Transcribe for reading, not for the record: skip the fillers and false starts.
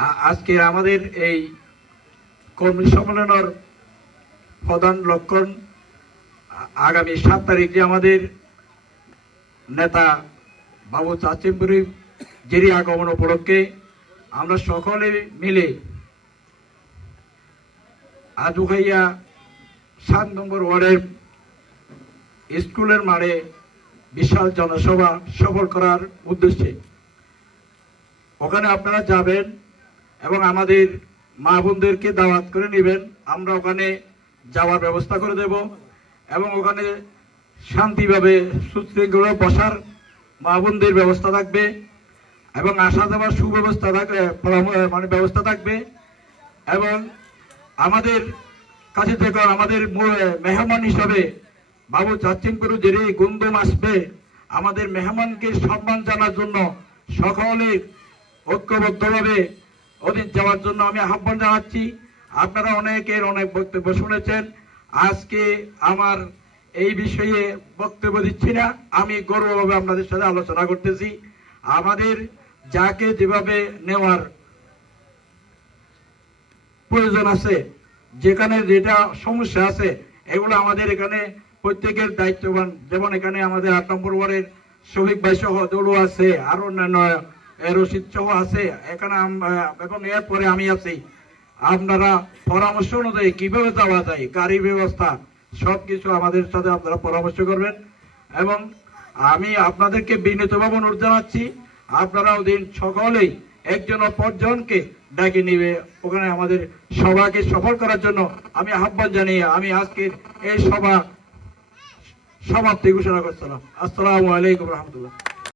আজকে আমাদের এই কর্মী সম্মেলনের প্রধান লক্ষণ আগামী 7 তারিখ যে আমাদের নেতা বাবু চাচিমপুরি জেরি আগমন উপলক্ষে আমরা সকলে মিলে আজুখাইয়া 7 নম্বর ওয়ার্ডের স্কুলের মাঠে বিশাল জনসভা সফল করার উদ্দেশ্যে ওখানে আপনারা যাবেন এবং আমাদের মা বোনদেরকে দাওয়াত করে নেবেন। আমরা ওখানে যাওয়ার ব্যবস্থা করে দেব এবং ওখানে শান্তিভাবে সুশৃঙ্খল বসার মা বোনদের ব্যবস্থা থাকবে এবং আসা যাওয়ার সুব্যবস্থা থাকবে, মানে ব্যবস্থা থাকবে। এবং আমাদের কাছে থেকে আমাদের মেহমান হিসাবে বাবু চাচিমপুর জেরি গুন্দম আসবে। আমাদের মেহমানকে সম্মান জানার জন্য সকলে ঐক্যবদ্ধভাবে ওদিন যাওয়ার জন্য আমি আহ্বান জানাচ্ছি। আপনারা অনেকের অনেক বক্তব্য শুনেছেন। আজকে আমার এই বিষয়ে বক্তব্য দিচ্ছি না, আমি গর্বভাবে আপনাদের সাথে আলোচনা করতেছি। আমাদের যাকে যেভাবে নেওয়ার প্রয়োজন আছে, যেখানে যেটা সমস্যা আছে, এগুলো আমাদের এখানে প্রত্যেকের দায়িত্ববান। যেমন এখানে আমাদের 8 নম্বর ওয়ার্ডের শফিক ভাই সহ দলু আছে, আরো অন্যান্য রশিদ সহ আছে এখানে, এবং এরপরে আমি আছি। আপনারা পরামর্শ অনুযায়ী কিভাবে যাওয়া যায়, গাড়ি ব্যবস্থা সবকিছু আমাদের সাথে আপনারা পরামর্শ করবেন। এবং আমি আপনাদেরকে বিনীতভাবে অনুরোধ জানাচ্ছি, আপনারা ওদিন সকলেই একজন অপরজনকে ডাকে নিবে ওখানে আমাদের সভাকে সফল করার জন্য আমি আহ্বান জানিয়ে আমি আজকের এই সভা সমাপ্তি ঘোষণা করছিলাম। আসসালামু আলাইকুম রহমতুল্লাহ।